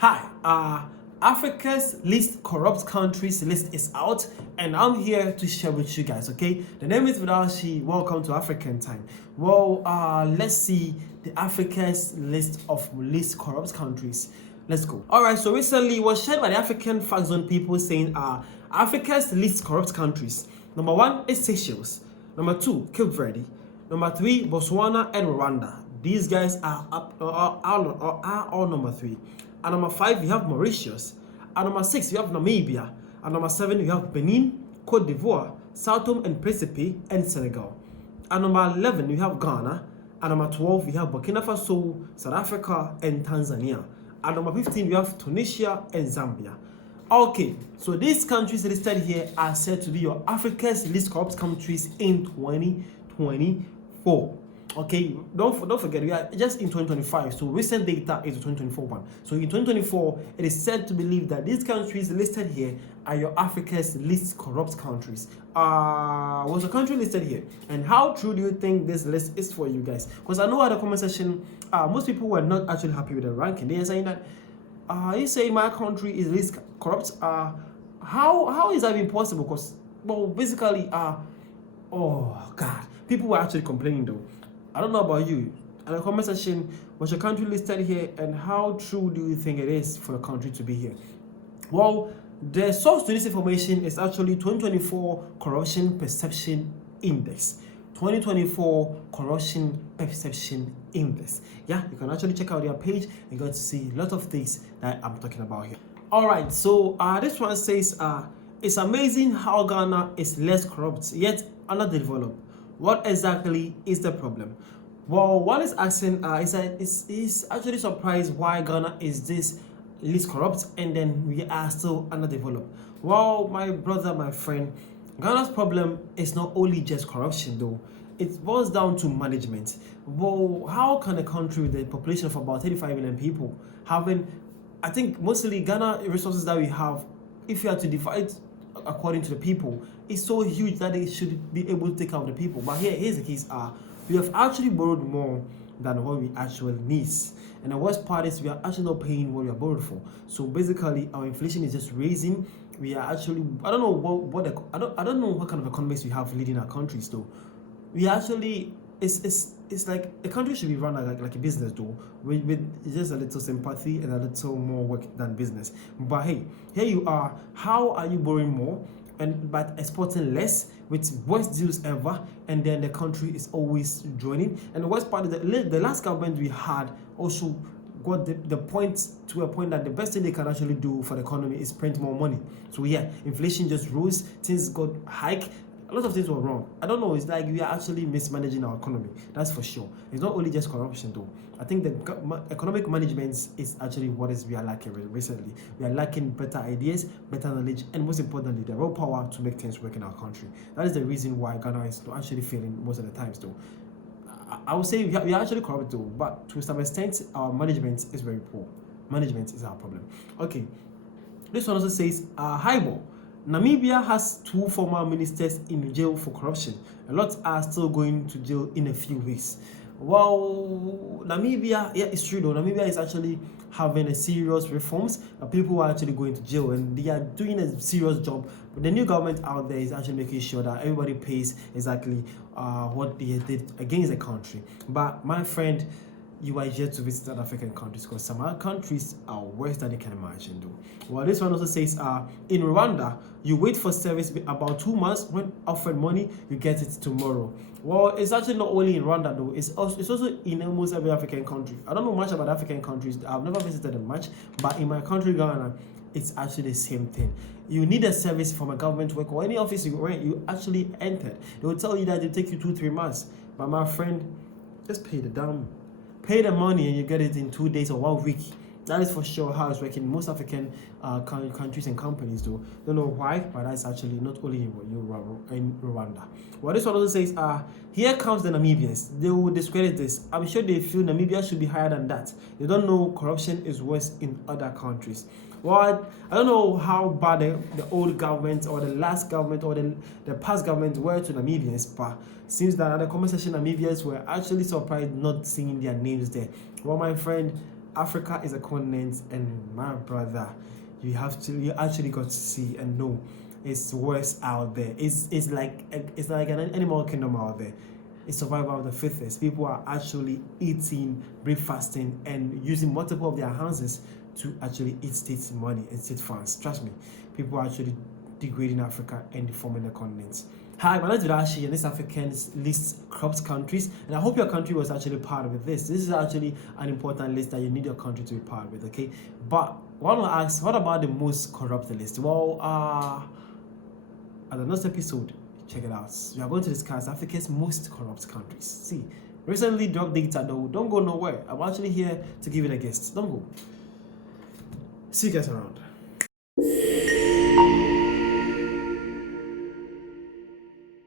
Hi, Africa's least corrupt countries list is out, and I'm here to share with you guys. Okay, the name is Vidashi. Welcome to African Time. Well, let's see the Africa's list of least corrupt countries. Let's go. All right. So recently, it was shared by the African Fact Zone people saying, Africa's least corrupt countries. Number one is Seychelles. Number two, Cape Verde. Number three, Botswana and Rwanda. These guys are all number three. At number 5, we have Mauritius. At number 6, we have Namibia. At number 7, we have Benin, Cote d'Ivoire, Sao Tome and Principe, and Senegal. At number 11, we have Ghana. At number 12, we have Burkina Faso, South Africa, and Tanzania. At number 15, we have Tunisia and Zambia. Okay, so these countries listed here are said to be your Africa's least corrupt countries in 2024. Okay, don't forget, we are just in 2025, so recent data is the 2024 one. So in 2024, it is said to believe that these countries listed here are your Africa's least corrupt countries. Was a country listed here, and how true do you think this list is for you guys? Because I know at the comment section, most people were not actually happy with the ranking. They are saying that, you say my country is least corrupt. How is that even possible? Because, well, basically, oh God, people were actually complaining though. I don't know about you. In the comment section, was your country listed here, and how true do you think it is for your country to be here? Well, the source to this information is actually 2024 Corruption Perception Index. 2024 Corruption Perception Index. Yeah, you can actually check out their page and get to see a lot of things that I'm talking about here. All right, so this one says, it's amazing how Ghana is less corrupt yet underdeveloped. What exactly is the problem? Well, one is asking, is actually surprised why Ghana is this least corrupt and then we are still underdeveloped. Well, my brother, my friend, Ghana's problem is not only just corruption though. It boils down to management. Well, how can a country with a population of about 35 million people having, I think mostly Ghana resources that we have, if you are to divide according to the people, it's so huge that they should be able to take out the people. But here's the case: we have actually borrowed more than what we actually need, and the worst part is we are actually not paying what we are borrowed for. So basically, our inflation is just raising. We are actually, I don't know I don't know what kind of economists we have leading our countries though. We actually, it's like a country should be run like a business though, with just a little sympathy and a little more work than business. But hey, here you are. How are you borrowing more but exporting less with worst deals ever, and then the country is always joining? And the worst part is that the last government we had also got the point to a point that the best thing they can actually do for the economy is print more money. So yeah, inflation just rose, things got hike. A lot of things were wrong. I don't know. It's like we are actually mismanaging our economy. That's for sure. It's not only just corruption, though. I think the economic management is actually what we are lacking recently. We are lacking better ideas, better knowledge, and most importantly, the raw power to make things work in our country. That is the reason why Ghana is actually failing most of the times, though. I would say we are actually corrupt, though, but to some extent, our management is very poor. Management is our problem. Okay. This one also says, highball. Namibia has 2 former ministers in jail for corruption. A lot are still going to jail in a few weeks. Well, Namibia, yeah, it's true though. Namibia is actually having a serious reforms. People are actually going to jail and they are doing a serious job. But the new government out there is actually making sure that everybody pays exactly what they did against the country. But my friend, you are yet to visit South African countries because some other countries are worse than you can imagine though. Well, this one also says, in Rwanda, you wait for service about 2 months. When offered money, you get it tomorrow. Well, it's actually not only in Rwanda though. It's also in almost every African country. I don't know much about African countries. I've never visited them much. But in my country, Ghana, it's actually the same thing. You need a service from a government work or any office you actually entered. They will tell you that it will take you 2-3 months. But my friend, just pay the money and you get it in 2 days or 1 week. That is for sure how it's working in most African countries and companies though. Don't know why, but that's actually not only in Rwanda. Well, this one also says, here comes the Namibians. They will discredit this. I'm sure they feel Namibia should be higher than that. They don't know corruption is worse in other countries. Well, I don't know how bad the old government or the last government or the past government were to Namibians, but seems that at the comment section, Namibians were actually surprised not seeing their names there. Well, my friend, Africa is a continent, and my brother, you actually got to see and know it's worse out there. It's like an animal kingdom out there. It's survival of the fittest. People are actually eating, breakfasting, and using multiple of their hands to actually eat state money and state funds. Trust me, people are actually degrading Africa and deforming the continent. Hi, my name is Rashi, and this African list corrupt countries, and I hope your country was actually part of this. This is actually an important list that you need your country to be part of it, okay? But I want to ask, what about the most corrupt list? Well, at the next episode, check it out. We are going to discuss Africa's most corrupt countries. See, recently dropped data though. Don't go nowhere. I'm actually here to give it a guess. Don't go. See you guys around.